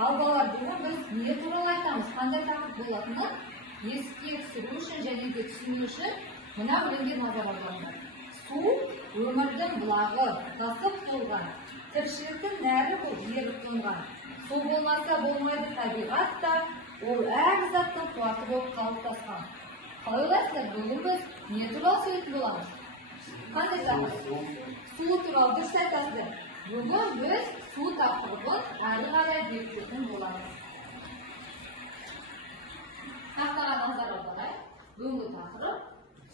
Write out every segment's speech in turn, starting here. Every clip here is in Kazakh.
Ал балалар, бүгін біз не туралы айтамыз? Қандай тақырып болатынын еске түсіру үшін және де түсіну үшін мына өлеңге назар аударыңдар. Су өмірдің бұлағы, тасып толған, тіршіліктің нәрі болып еріп қонған. Су болмаса болмайды табиғатта, ол әр заттың қуаты болып қалыптасқан. Қалай ойлайсыздар, бүгін біз не туралы сөйлейтін боламыз? Қандай тақырып? Су туралы дұрыс айтасыздар. Бүгін біз су тақырыбын әрі қарай бекітетін боламыз. Тақтаға назар аударайық. Бүгінгі тақырып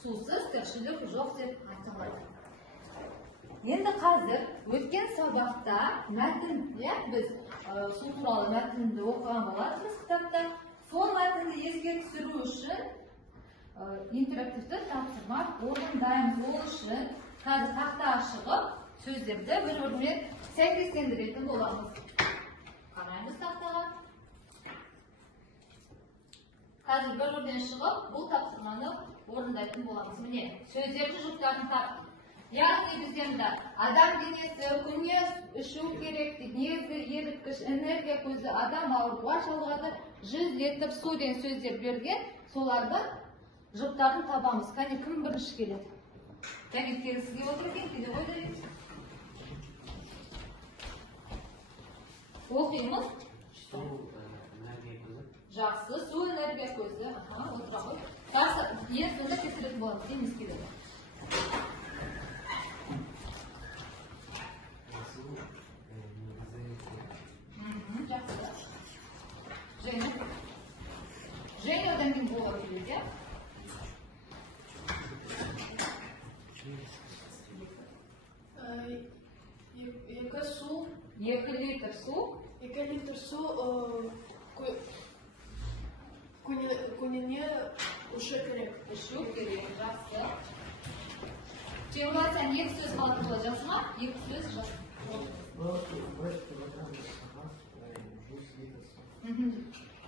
сусыз тіршілік жоқ деп айтылады. Енді қазір өткен сабақта мәтін, біз су туралы мәтінді оқыған болатынбыз кітапта. Сол мәтінді еске түсіру үшін интерактивті тапсырма орындаймыз. Ол үшін қазір тақтаға шығып сөздерді бір-бірімен сәйкестендіретін боламыз. Қараймыз тақтаға. Қазір бір-бірден шығып, бұл тапсырманы орындайтын боламыз. Міне, сөздерді жұптарын тап. Яғни біздерді адам денесі күніне ішу керек, негізгі еріткіш, энергия көзі, адам ауруға шалдығады, 100 литр су деген сөздер берген, соларды жұптарын табамыз. Кәне кім бірінші келеді? Кәне келісіге отыр екен, келе ойлаймыз. Оқимыз. Жақсы, су энергия көзі. Отыра ғой. Жақсы, ең сонда кесіретін боламыз. Деміз келеді. Жақсы. Женя. Женя одан кейін бола келеді. Екі су. 2 литр су. 2 литр су күніне үшу керек. Үшу керек, жақсы. Темір, сән 2 сөз қалатын болады, жақсы ма? 2 сөз жақсы.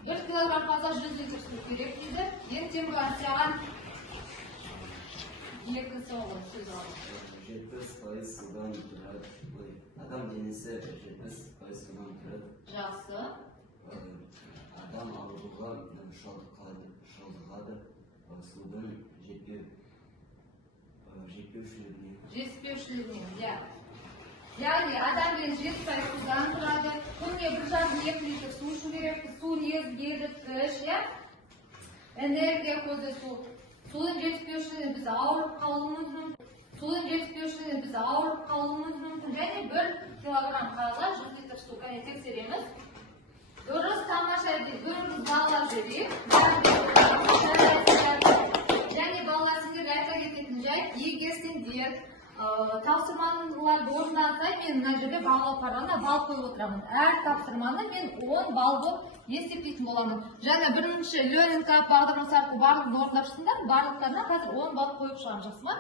1 килограмм қаза 100 литр су керек дейді. Ең Темір, саған 2 соғын сөз алады. 70% судан тұрады. Адам денесі 70% судан тұрады. Жақсы. Адам ауруға шалдығады. Судың жетіспеушілігінен. Яғни адам денесі 70% судан тұрады. Күніне 1,5-2 литр су ішу керек. Су негізгі еріткіш, энергия көзі су. Судың жетіспеушілігінен біз ауырып қалуымыз мүмкін. Және 1 килограмм қағазға 100 литр су. Кәне тексереміз. Дұрыс, тамаша дейді. Көріңіз балалар жүрейік. Және балалар сендерге айта кететін жайт, егер сендер тапсырмаларды орындасай, мен мына жерде бағалы парағына бал қойып отырамын. Әр тапсырманы мен 10 бал болып есептейтін боламын. Жаңа бірінші Learning Cup бағдарламасы арқылы барлығын орындап шықтыңдар, барлықтарына қазір 10 бал қойып шығамын, жақсы ма?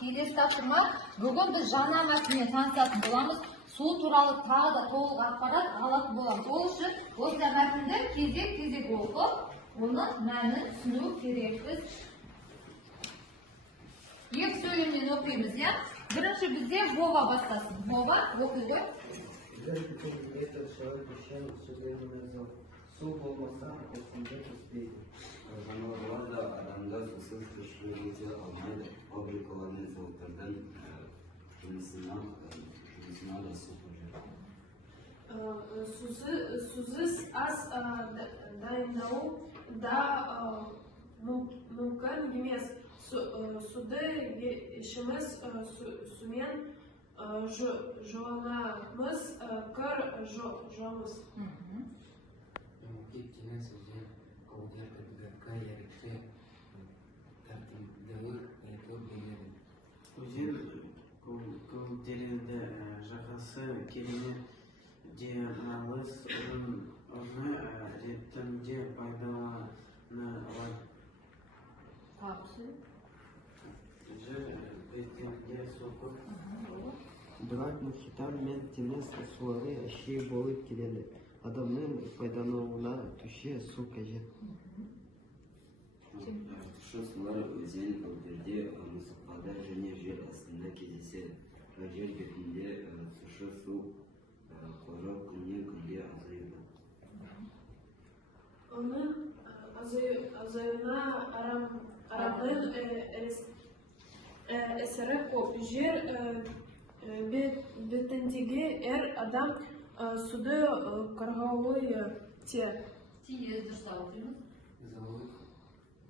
Келесі тапсырма. Бүгін біз жаңа мәтінмен танысатын боламыз. Су туралы тағы да толық ақпарат алатын боламыз. Ол үшін осы мәтінді кезек оқып, оның мәнін түсіну керекпіз. 2 сөйлемнен оқимыз, я? Бірінші бізде Вова бастасын. Вова, оқи ғой. Су болмаса, осында түспейді. Жануарлар да адамдар сусыз тіршілік ете алмайды. Фабрикалармен зауыттардан жұмысына да су қажет. Сусыз ас дайындау да мүмкін емес. Суды ішіміз сумен жуанамыз, кір жуамыз. Кеткен сөздер қаударда бұдырқа ерекше тәртімділік етіп береді. Өзен көлдерінде жағасы керемет демалыс орны ретінде пайдаланылады. Беттерге соқып, бірақ мұхиттар мен теңіз сулары іші болып келеді. Адамның пайдалануына тұщы су қажет. Тұщы сулар өзен, көлдерде, мұздықтарда және жер астында кездеседі. Жер бетінде тұщы су қоры көп. Жер бетіндегі әр адам суды қорғауы те. Тиіз дұрыстау дейміз. Завод,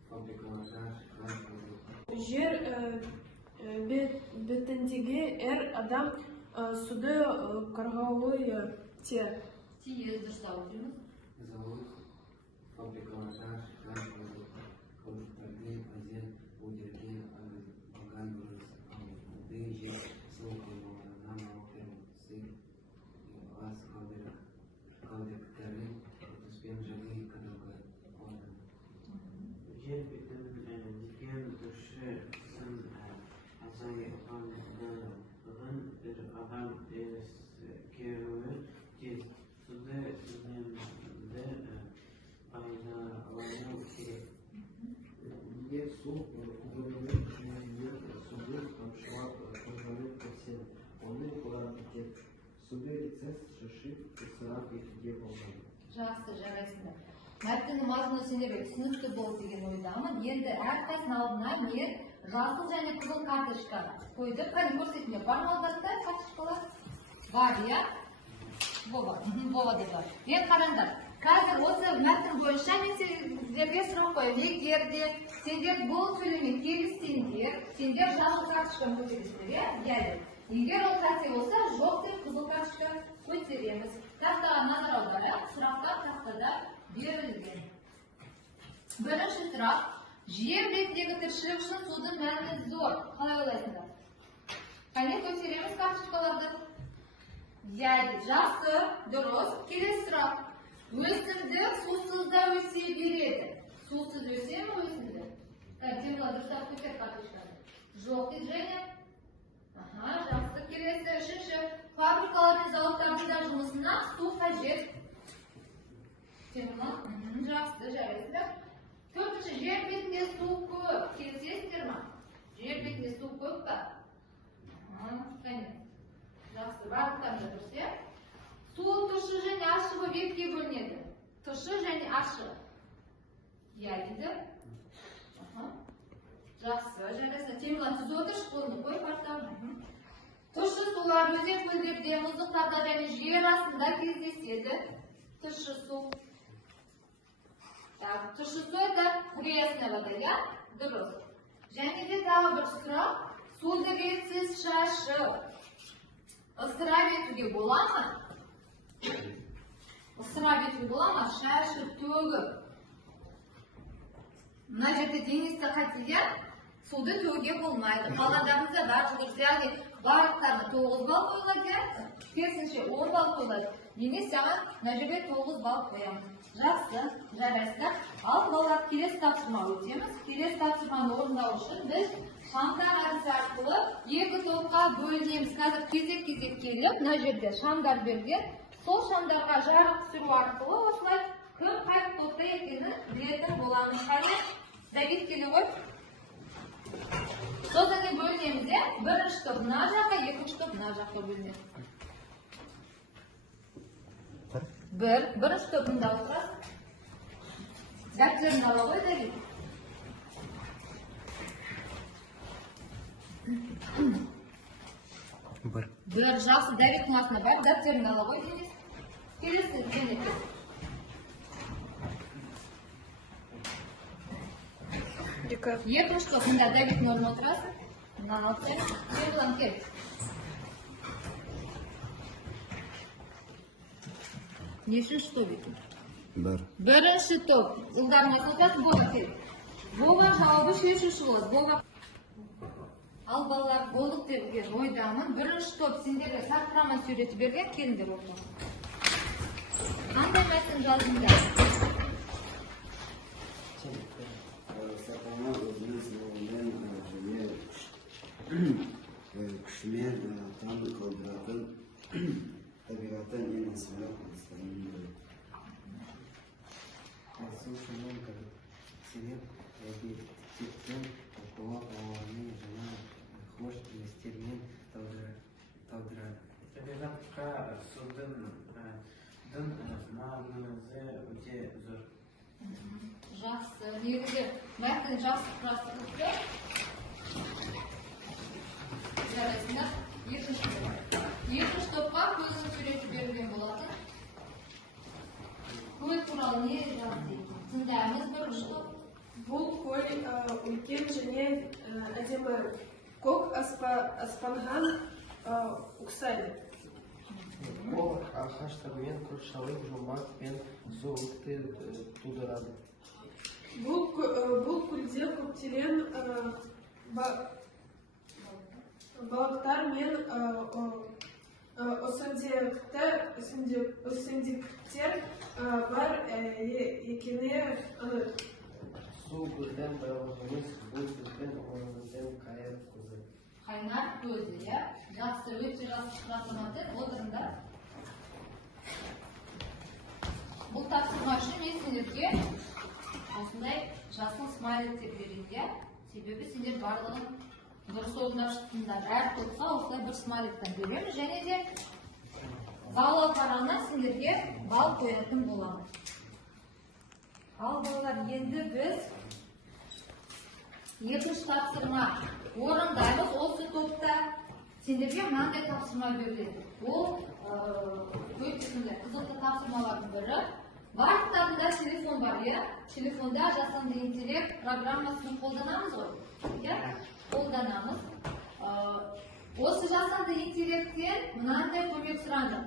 фабрикаларда, Жер бетіндегі әр адам суды қорғауы те. Тиіз дұрыстау дейміз. завод, фабрикаларда, құдықтардың азен өндірген алған дұрыс жер су қоймаларынан алып сыр ас қалдықтарын түспен жаңа қадалға қойды. Жер бетіндегі тұшы сын азайғандығын бір адам ескеруі тиіс. Суды үнемді пайдалану керек. Егер су көміліп жүргенде суды тамшылап қорғанып кетсең, оны қолданып кетеді. Суды рецесс шашып ысырап етуге болмайды. Жақсы, жарайсыңдар. Мәтіннің мазмұны сендерге түсінікті болды деген ойдамын. Енді әрқайсының алдына мен жасыл және қызыл карточка қойдым. Қане көрсетіңдер, бар ма алдарында карточкалар? Бар, иә? Вова да бар. Енді қараңдар. Қазір осы мәтін бойынша мен сендерге сұрақ қоямын. Егер де сендер бұл сөйлеммен келіссеңдер, сендер жасыл карточканы көтересіңдер, иә? Егер ол қате болса, жоқ деп қызыл карточка көтереміз. Тақтаға назар аударайық, сұрақтар тақтада берілген. Бірінші сұрақ. Жер бетіндегі тіршілік үшін судың мәні зор. Қалай ойлайсыңдар? Қане көтереміз карточкаларды? Жақсы, дұрыс. Келесі сұрақ. Өсімдік сусызда өсе береді. Сусыз өсе ме өсімдік? Темла, дұрыстап көтер карточканы. Жоқ дейді, Женя? Жақсы. Келесі үшінші. Фабрикалар мен зауыттардың да жұмысына су қажет. Темла, жақсы, жарайсыздар. Төртінші, жер бетінде су көп. Келісесіздер ма? Жер бетінде су көп па? Қане. Жақсы, барлықтарында дұрыс, иә? Су тұщы және ащы болып екіге бөлінеді. Тұщы және ащы. Иә дейді. Жақсы, жарайсыздар. Темірлан түзіп отыршы, қолыңды қой партауына. Тұщы сулар өзен көлдерде, мұздықтарда және жер астында кездеседі. Тұщы су. Тұщы су это пресная вода, иә? Дұрыс. Және де тағы бір сұрақ. Суды ретсіз шашып ысырап етуге бола ма? Ысырап етуге бола ма? Шашып төгіп. Мына жерде Денисті қатеген суды төгуге болмайды. Қалғандарыңызда бар жүгіріс, яғни барлықтарына 9 балл қойылады, керісінше 10 балл қойылады. Денис саған мына жерде 9 балл қоямыз. Жақсы, жарайсыздар. Ал балалар, келесі тапсырма өтеміз. Келесі тапсырманы орындау үшін біз шамдар әдісі арқылы екі топқа бөлінеміз. Қазір кезек-кезек келіп, мына жерде шамдар берген. Сол шамдарға жарық түсіру арқылы осылай кім қай топта екенін білетін боламыз. Қане, Давид келе ғой. Содан кейін бөлінеміз, иә? Бірінші топ мына жаққа, екінші топ мына жаққа бөлінеді. Бірінші топ мында отырасыз. Дәптерін ала ғой, Давид. Бір жақсы, Давидтің астына бар, дәптерін ала ғой, Денис. Келесі, Денис. Екінші топ мында Давидтің орнына отырасыз. Мынаны алып қойыңыз. Темірлан, кел. Нешінші топ екен? Бірінші топ. Жылдарыңыз отырасыз, Бова кел. Бова жауабы шешуші болады. Бова. Ал балалар, болдық деген ойдамын. Бірінші топ сендерге сарқырама суреті берген, келіңдер ортаға. Қандай мәтін жазыңдар? Сарқырама өзінің сынауымен күшімен таң қалдыратын табиғаттан ең асылы құбылыстарының бірі. Су шаман себеп объективтен оқуға ауаның жаңа хош елестермен талдырады. Табиғатқа судың маңызы өте зор. Жақсы. Негізі мәтін жақсы құрастырылды. жарайсыңдар. Екінші топқа көздің суреті берілген болатын. Көл туралы не жазды екен? Тыңдаймыз бірінші топ. Бұл көл үлкен және әдемі. Көк аспанған ұқсайды. Ол ағаштармен қоршалып жұмбақ пен сұлулықты тудырады. Бұл көлде көптеген балықтар мен өсімдіктер бар екені анық. Су гүлден байлығымыз, бұл біздің өміріміздің қайыр көзі. Қайнар көзі, иә? Жақсы, өте жақсы тапсырмады. Отырыңдар. Бұл тапсырма үшін мен сендерге осындай жасыл смайликтер берейін, иә? Себебі сендер барлығын дұрыс орындап шықтыңдар. Әр топқа осылай бір смайликтен береміз, және де балл парағынан сендерге балл қоятын боламыз. Ал балалар, енді біз екінші тапсырма орындаймыз. Осы топта сендерге мынандай тапсырма беріледі. Ол өте қызықты тапсырмалардың бірі. Барлықтарында телефон бар, иә? Телефонда жасанды интеллект программасын қолданамыз ғой? Иә? Қолданамыз. Осы жасанды интеллекттен мынандай көмек сұранды.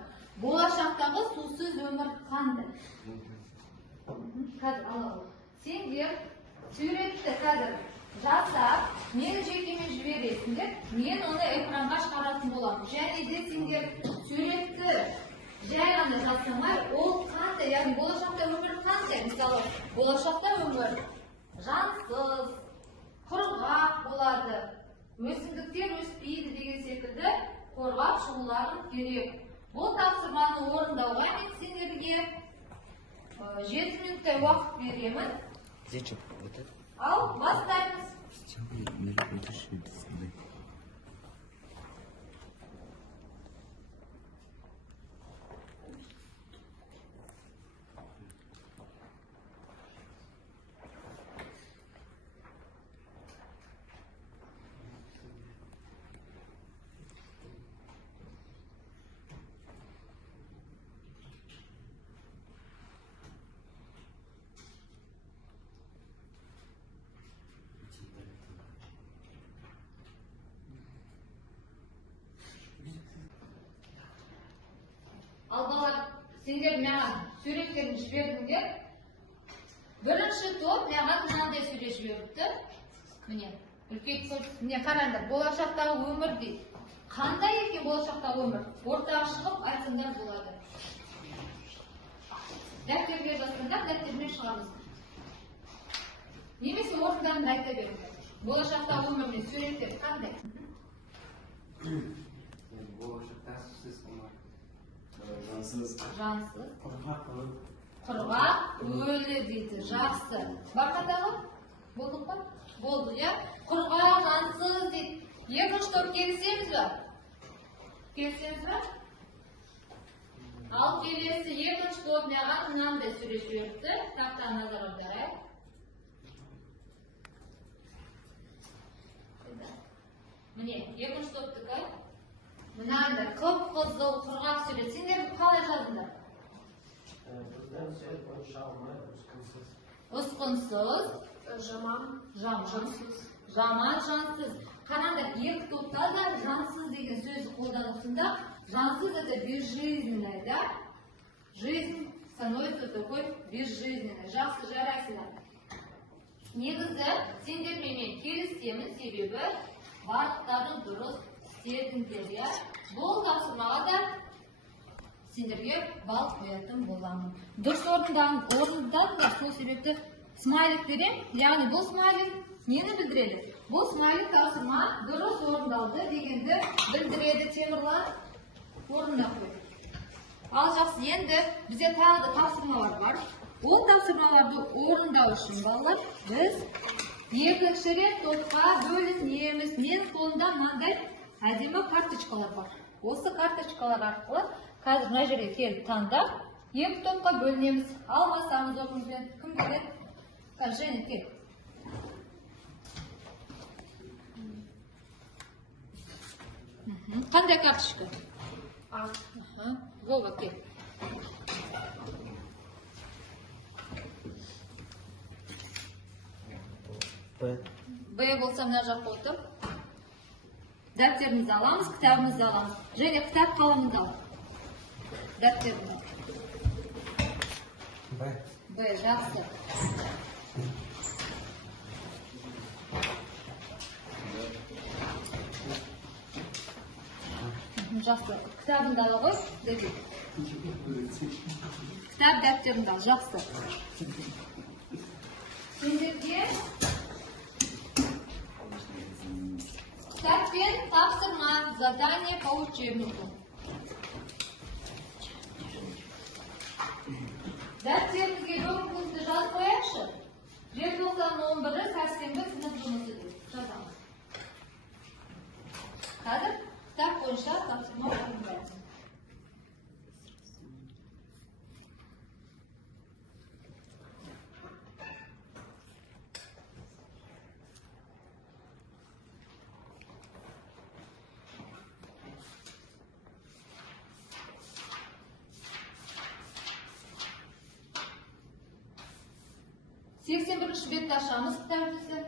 Болашақтағы сусыз өмір қандай? Қазір алалым. Сендер суретті қазір жасап, мені жекемен жібересіңдер, мен оны экранға шығаратын боламын. Және де сендер суретті жай ғана жасамай, ол қандай, яғни болашақта өмір қандай? Мысалы, болашақта өмір жансыз, құрғақ болады, өсімдіктер өспейді деген секілді қорғап шығуларың керек. Бұл тапсырманы орындауға мен сендерге 7 минуттай уақыт беремін. Ал бастаймыз. Ал балалар, сендер маған суреттерін жібердіңдер. Бірінші топ маған мынандай сурет жіберіпті. Міне, үлкейіп көрді. Міне қараңдар, болашақтағы өмір дейді. Қандай екен болашақтағы өмір? Ортаға шығып айтсаңдар болады. Дәптерге жазсаңдар, дәптермен шығамыз. Немесе орындарында айта беріңдер. Болашақтағы өмір мен суреттер қандай? Болашақта сусыз қылмақ. Жансыз. Жансыз. Құрғақ. Құрғақ, өлі дейді. Жақсы. Бар қатағы? Болдық па? Болды, иә? Құрғақ, жансыз дейді. Екінші топ келісеміз ба? Келісеміз ба? Ал келесі екінші топ маған мынандай сурет жіберіпті. Тақтаға назар аударайық. Міне, екінші топтікі. Мынандай қып-қызыл құрғақ сурет. Сендер қалай жазыңдар? Біздің сурет бойынша оңай, Ұсқынсыз, Жаман, жансыз. Жаман, жансыз. Қараңдар, екі топта да жансыз деген сөзді қолданысында. Жансыз это безжизненное, да? Жизнь становится такой безжизненной. Жақсы, жарайсыздар. Негізі сендермен мен келісемін, себебі барлықтарын дұрыс істедіңдер, иә? Бұл тапсырмаға да сендерге балл қоятын боламын. Дұрыс орындадыңдар, сол себепті смайлик берем. Яғни бұл смайлик нені білдіреді? Бұл смайлик тапсырма дұрыс орындалды дегенді білдіреді. Темірлан орнына қой. Ал жақсы, енді бізде тағы да тапсырмалар бар. Ол тапсырмаларды орындау үшін балалар біз екінші рет топқа бөлінеміз. Менің қолымда мынандай әдемі карточкалар бар. Осы карточкалар арқылы қазір мына жерге келіп таңдап, екі топқа бөлінеміз. Алмасаңыз оқыңызбен. Кім келеді? Және кел. Qanday kartoshka? А. Aha. Vova, kel. П. B bo'lsa mына yoqqa o'tib. Daftarimizni olamiz, kitobimizni olamiz. Және kitob qalamimizni olamiz. Daftarimizni. Б. B, yaxshi. Жақсы. Kitabını da qoy, dedi. Kitap daftarını da al, жақсы. Sendерге kitap пен тапсырма, задание по учебнику. Дәптерімізге бүгінгі жазып қояйықшы. Желтоқсан 11-і сәрсенбі сынып жұмысы деп жазамыз. Қазір кітап бойынша тапсырма орындаймыз. Seksen birinchi betni ochamiz kitobimizni.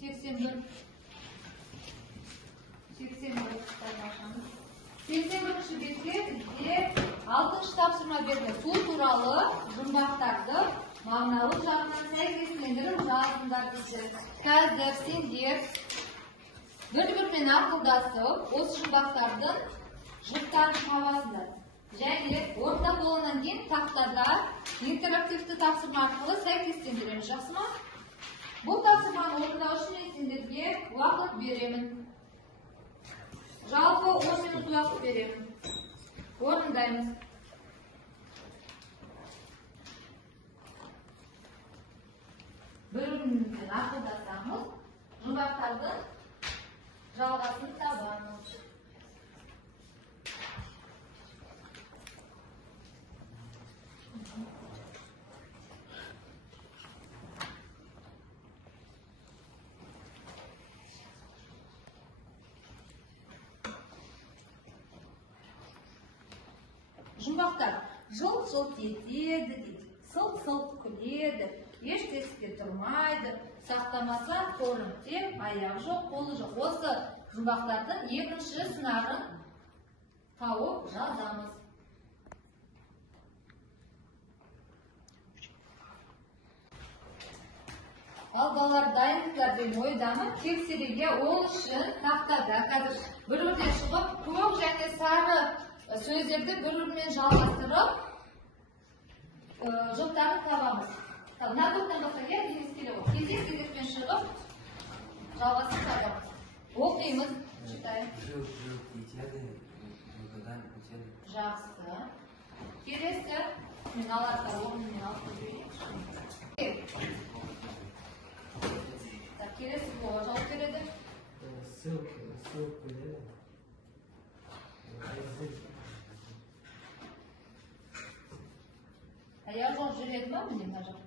81 81 betga bizga 6-chi topshirma berilgan. Suv turali jumboqlarni ma'noviy jihatidan sa'ykeslantirib yozinglar dedi. Hozir sendер bir-biri bilan aqldashib, o'z jumboqlardan jiqlarni topasizlar. Және o'rta qo'llangan keyin taxtada interaktivni topshirma orqali sa'ykeslantiramiz, yaxshimi? Bu topshirmani o'rganib uchun sendерге vaqt beraman. Жалпы 10 minut vaqt beraman. O'rindaymiz. Bir-birimizga aqldashamiz, jumboqlarni жалғасын табамыз. Жұмбақтар жылт-жылт етеді дейді, сылт-сылт күледі, еш-тесікте тұрмайды, сақтамаса қолын тек, аяқ жоқ, қолы жоқ. Осы жұмбақтардың екінші сыңарын тауып жазамыз. Ал балалар дайындықтар деген ойдамы? Тексеруге ол үшін тақтада қазір бір-бірден шығып, көк және сары сөздерді бір-бірімен жалғастырып, жұптарын табамыз. Мына топтан бастап деңіз келе ғой. Кезек-кезекпен шығып, жалғастырып табамыз. Оқимыз, читайық. Жыл-жыл етеді, жылдыдан өтеді. Жақсы. Келесі, мен аларда орнымен алып көрейінші. Келесі блоға жауап береді. Ссылка береді. Аяқ жоқ жүреді ма? Міне мына жақ.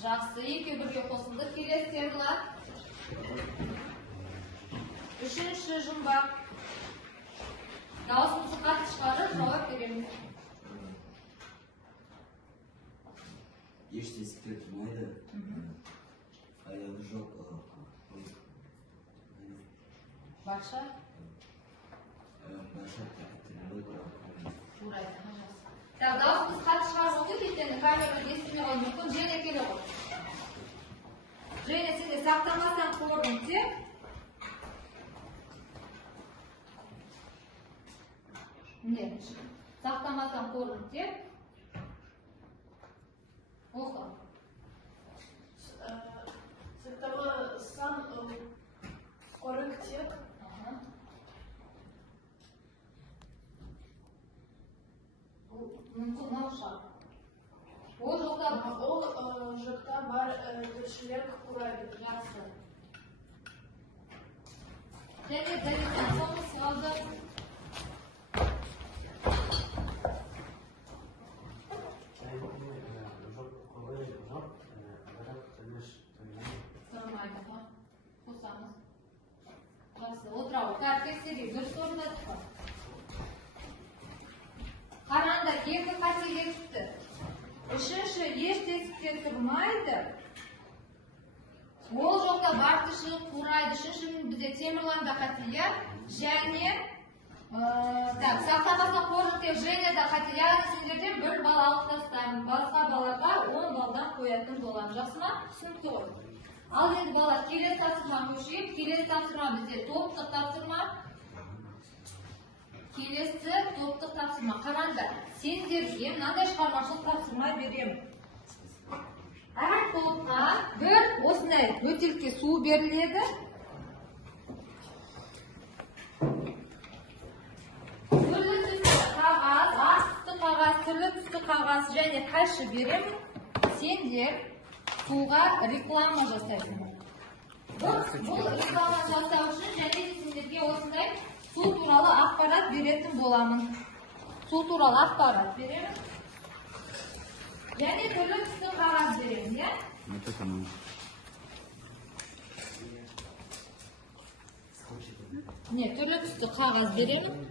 Жақсы, екеу бірге қосылды. Келесі темалар. Үшінші жұмбақ. Дауысымызды қатты шығарып жауап береміз. Еш тесіктер тұрмайды. Аяғы жоқ. Бақша? Бақша тірілі бар. Турайды. Дауысымыз қатты шығарып өтеді, ертеңгі камераны естімей қалуы мүмкін. Және келе ғой. Және сенде сақтамастан қордың тек. Не? Сақтамастан қордың тек. Оқы. Сақтамастан қордың тек. Мүмкін науша. Ол жоқта бар тіршілік құрайды. жақсы. Және дәлеттен соңғы сұрауды тұрмайды. Қосамыз. Жақсы, отырау. Тәртіп тексерейік. Дұрыс орындадық па? Қараңдар, екі қате кетіпті. Үшінші еш тесіктен тұрмайды. Ол жоқта бартышылық құрайды. Үшінші бізде Темірланда қатия. Және сақтамаса қожықте Женя да қатия. Сендерден бір бал алып тастаймын. Басқа баларға 10 балдан қоятын боламын. Жақсы ма? Түсінікті ғой. Ал енді балар, келесі тапсырма көшейік. Келесі тапсырма бізде топтық тапсырма. Келесі топтық тапсырма. Қараңдар, сендерге мынандай шығармашылық тапсырма беремін. Әр топқа бір осындай бөтелке су беріледі. Түрлі түсті қағаз, асты қағаз, түрлі түсті қағаз және қайшы беремін. Сендер суға реклама жасайсыңдар. Бұл реклама жасау үшін және сендерге осындай су туралы ақпарат беретін боламын. Су туралы ақпарат беремін. Және түрлі түсті қағаз беремін, иә? Не, түрлі түсті қағаз беремін.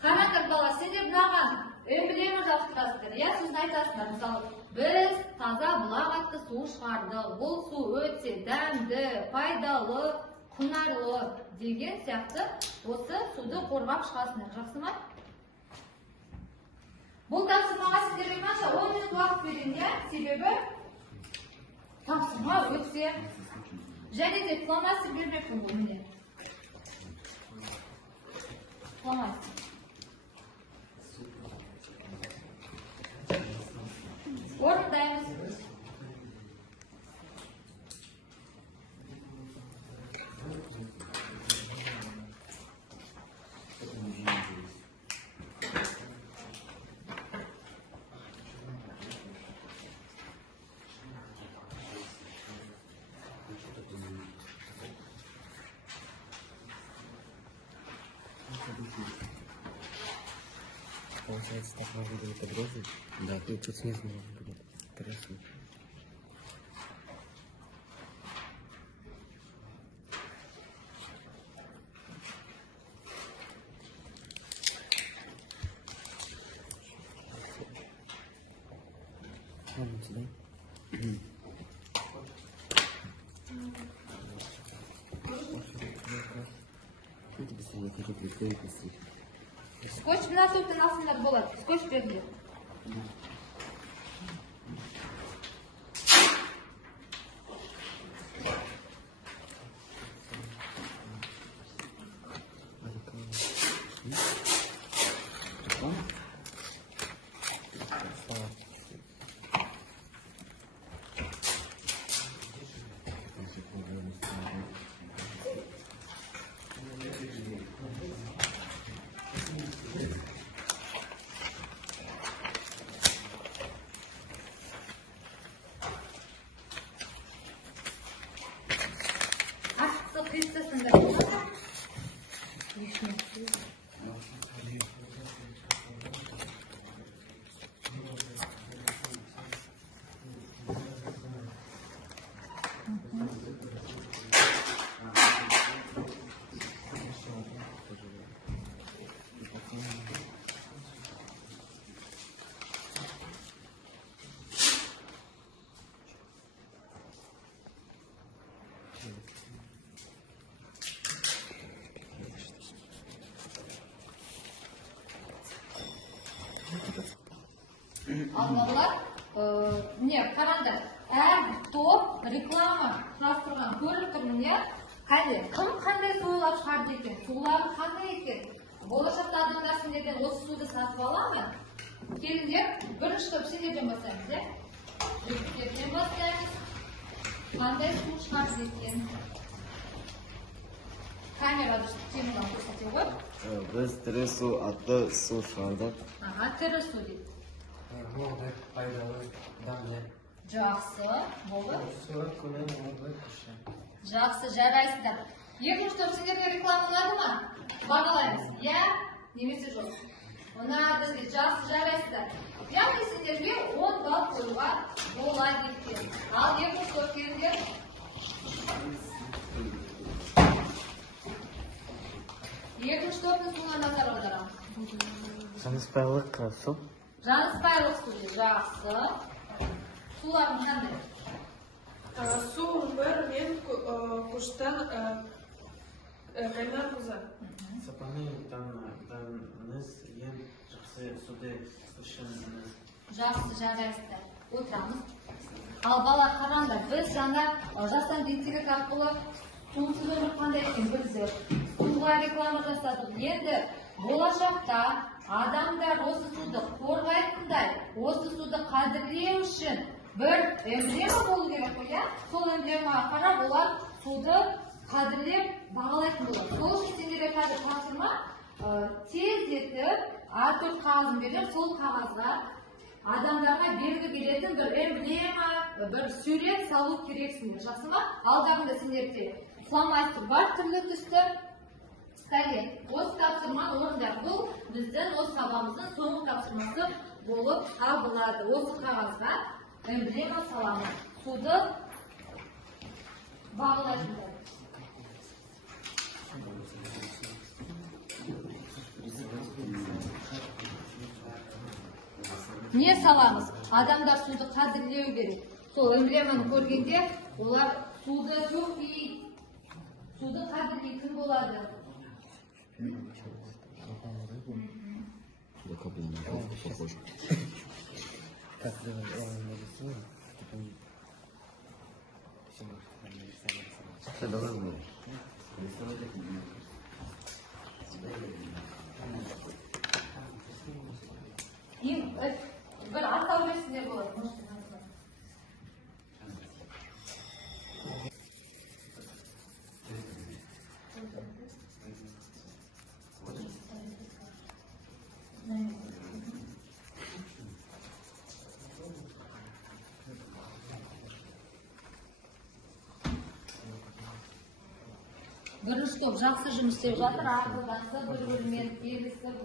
Қараңдар бала, сендер мынаған эмблема жақтырасыздар, иә? Сосын айтасыздар, мысалы, біз таза бұлақ атты су шығардық. Бұл су өте дәмді, пайдалы, құнарлы деген сияқты осы суды қорғап шығасыңдар. Жақсы ма? Бұл тапсырмаға сіздерге қанша 10 минут уақыт беремін, иә? Себебі тапсырма өтсе. Және де фломастер бермекпін бұл міне. Фломастер. Орындаймыз. Получается, так можно будет подрезать? Да, тут снизу можно будет подрезать. Вот сюда. Видите, быстрее, я хочу прикрыть быстрее. Скотч мына топтың астында болады. Скотч берді. Аллалар, не, қараңдар, әр топ реклама құрастырған көріп тұрмын, иә? Кім қандай сулар шығарды екен? Сулары қандай екен? Болашақта адамдар сендерден осы суды сатып аламы? Келіңдер, бірінші топ сендерден бастаймыз, иә? Жігіттерден бастаймыз. Қандай су шығарды екен? Камерада темірден көрсете ғой. Біз тірі су атты су шығардық. Тірі су дейді. Молды, пайдалы, дамле. Жақсы, болды. Суы көмек молды күші. Жақсы, жарайсыздар. Екінші топ сендерге реклама ұнады ма? Бағалаймыз, иә? Немесе жоқ? ұнады дейді, жақсы жарайсыздар. Яғни сендерге 10 балл қоюға болады екен. Ал екінші топ келіңдер. Екінші топтың суына назар аударамыз. Жаныспайлық су. Жаныспайлық суды жақсы. Сулардың қандай? Су бір мен күштен кайнар куза. Сапаны таныңыз, ең жақсы суды күшіңіз. Жақсы жарайсыздар. Отырамыз. Ал бала қараңдар, біз жаңа жастан интеллект арқылы сусыз өмір қандай екенін білдік. Суға реклама жасадық. Енді болашақта адамдар осы суды қорғайтындай, осы суды қадірлеу үшін бір эмблема болу керек қой, иә? Сол эмблемаға қарап олар суды қадірлеп бағалайтын болады. Сол үшін сендерге қазір тапсырма тездетіп А4 қағазын берем, сол қағазға адамдарға белгі беретін бір эмблема, бір сурет салу керексіңдер. Жақсы ма? Алдарында сендерде фломастер бар, түрлі түсті. Кәне, осы тапсырманы орындар. Бұл біздің осы сабағымыздың соңғы тапсырмасы болып табылады. Осы қағазға эмблема саламыз. Суды бағалайтындар. Не саламыз? Адамдар суды қадірлеу керек. Сол эмблеманы көргенде олар суды төкпей, суды қадірлейтін болады. Бір атау берсіндер болады. Бірінші топ жақсы жұмыс істеп жатыр, ақылдасы бір-бірімен келісіп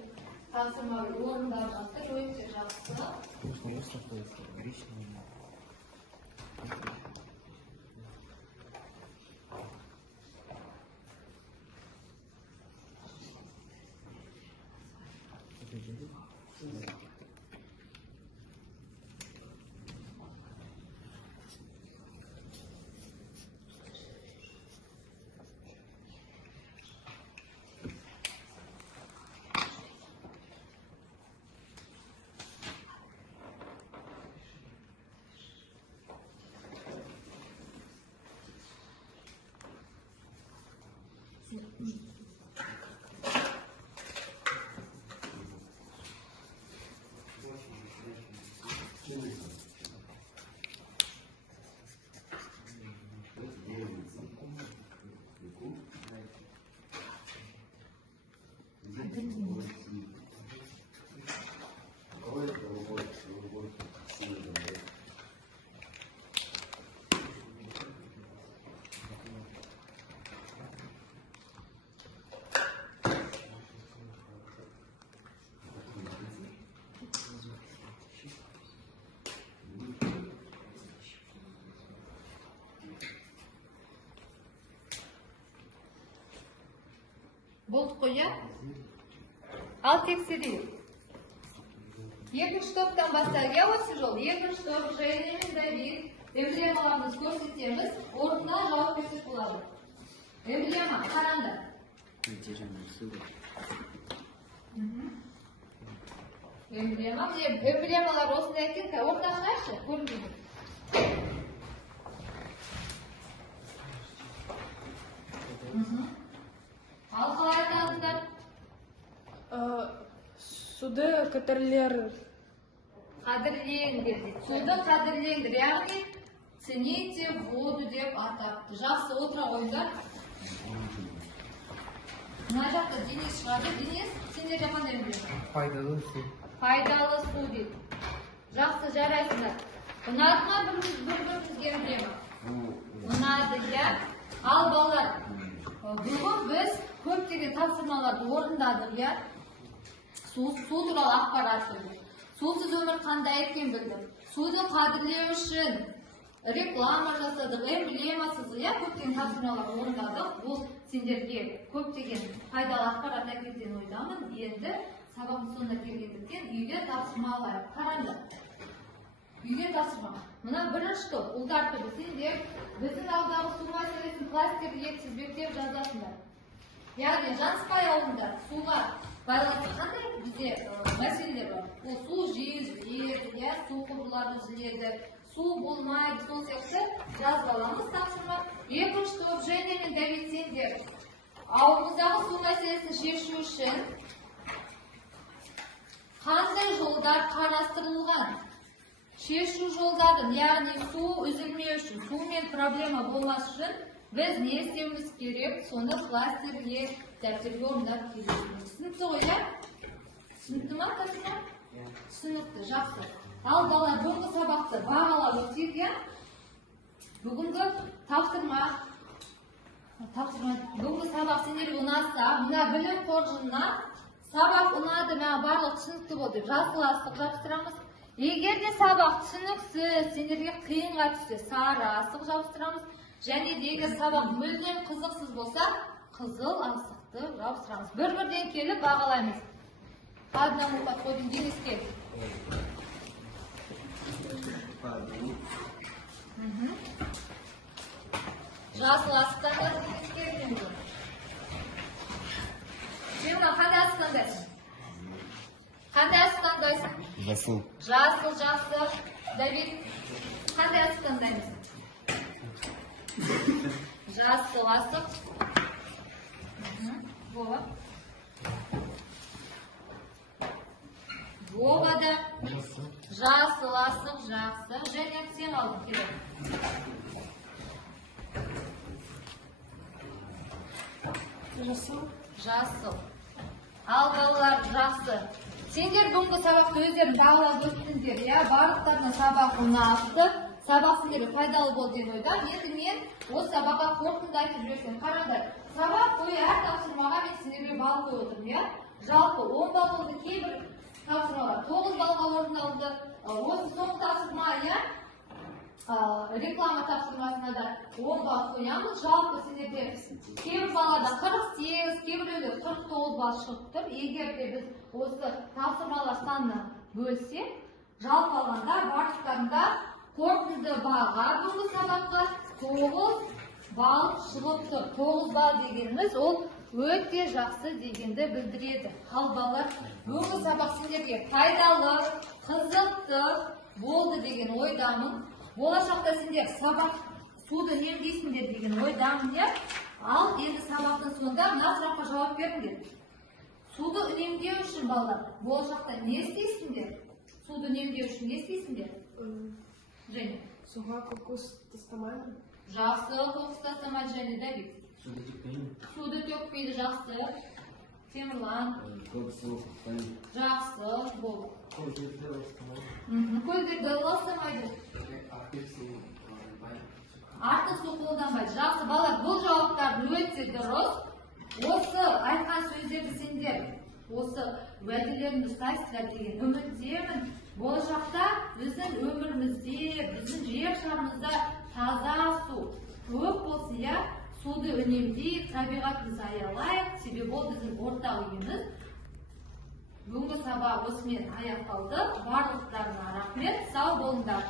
тапсырма орындап жатыр, өте жақсы. Болдық қой, иә? Ал тексерейік. Екінші топтан бастайық, иә, осы жол. Екінші топ Женя мен Давид эмблемаларымызды көрсетеміз, орнына жауап берсек болады. Эмблема, қараңдар. Эмблемалар осындай екен, орташынайшы, көрінбейді. Ал қалай айтасыздар? Суды қадірлеңдер. Қадірлеңдер дейді. Суды қадірлеңдер, яғни цените воду деп атапты. Жақсы, отыра қойыңдар. Мына жақта Денис шығады. Денис, сендерде қандай эмблема? Пайдалы су. Пайдалы су дейді. Жақсы, жарайсыңдар. Ұнады ма бір-бірімізге эмблема? Ұнады, иә? Ал балалар, бүгін біз көптеген тапсырмаларды орындадық, иә? су туралы ақпарат білдік. Сусыз өмір қандай екенін білдік. Суды қадірлеу үшін реклама жасадық, эмблемасыз, көптеген тапсырмалар орындадық. Бұл сендерге көптеген пайдалы ақпарат әкелген ойдамын. Енді сабақтың соңына келгендіктен үйге тапсырмалар қараңдар. Үйге тапсырма. Мына бірінші топ, ұлдар тобы, сендер біздің алдағы су мәселесін кластерге тізбектеп жазасыңдар. Яғни Жаныспай ауылында суға байланысты қандай бізде мәселелер бар? Ол су жиі үзіледі, су құбырлары үзіледі, су болмайды, сол сияқты жазып аламыз тапсырма. Екінші топ, Женя мен Давид, сендер ауылымыздағы су мәселесін шешу үшін қандай жолдар қарастырылған? Шешу жолдарын, яғни су үзілмеу үшін, сумен проблема болмас үшін біз не істеуіміз керек? Соны кластерге дәптерге орындап келесіңіз. Түсінікті ғой, түсінікті ма, тапсырма? Түсінікті, жақсы. Ал бала, бүгінгі сабақты бағалап өтейік, бүгінгі тапсырма, бүгінгі сабақ сендерге ұнаса, мына білім қоржынына сабақ ұнады, маған барлық түсінікті болды, жасыл асық жабыстырамыз. Егер де сабақ түсініксіз, сендерге қиынға түссе, сары асық жабыстырамыз. Және де егер сабақ мүлдем қызықсыз болса, қызыл асықты жабыстырамыз. Бір-бірден келіп бағалаймыз. Одному подходим, Денис, кел. Жасыл асықтан келдім. Сен қандай асық таңдайсың? Қандай асық таңдайсың? Жасыл. Жасыл, жақсы. Давид, қандай асық таңдаймыз? Жасыл асық. Вова. Вова да. Жасыл асық, жақсы. Және сен алдың келеді. Жасыл. Жасыл. Ал балалар, жақсы. Сендер бүгінгі сабақты өздерін бағалап өттіңдер, барлықтарына сабақ ұнапты, сабақ сендерге пайдалы болды деген ойда. Енді мен осы сабаққа қорытынды айтып жіберсем. Қараңдар, сабақ бойы әр тапсырмаға мен сендерге балл қойып отырмын, жалпы 10 балл болды, кейбір тапсырмалар 9 баллға орындалды. Осы соңғы тапсырма, реклама тапсырмасына да 10 балл қоямыз. Жалпы сендерде кейбір балада 48, кейбіреулер 49 балл шығып тұр. Егер де біз осы тапсырмалар санына бөлсек, жалпы алғанда барлықтарында қорытынды баға бүгінгі сабаққа 9 балл шығып тұр. 9 балл дегеніміз ол өте жақсы дегенді білдіреді. Ал балалар, бүгінгі сабақ сендерге пайдалы, қызықты болды деген ойдамын. Болашақта сендер сабақ суды үнемдейсіңдер деген ойдамын. Ал енді сабақтың соңында мына сұраққа жауап беріңдер. Суды үнемдеу үшін балалар, болашақта не істейсіңдер? Суды үнемдеу үшін не істейсіңдер? Женя. Суға қоқыс тастамаймын. Жақсы, қоқыс тастамайды. Және Давид. Суды төкпеймін. Суды төкпейді, жақсы. Темірлан. Жақсы, болды. Көлдерді ластамайды. Артық су қолданбайды. Жақсы, балалар, бұл жауаптар өте дұрыс. Осы айтқан сөздерді сендер, осы уәделерін ұстайсыздар деген үміттемін. Болашақта біздің өмірімізде, біздің жер шарымызда таза су көп болсын, суды үнемдейік, табиғатымызды аялайық, себебі ол біздің ортақ үйіміз. Бүгінгі сабақ осымен аяқталды. Барлықтарына рахмет, сау болыңдар.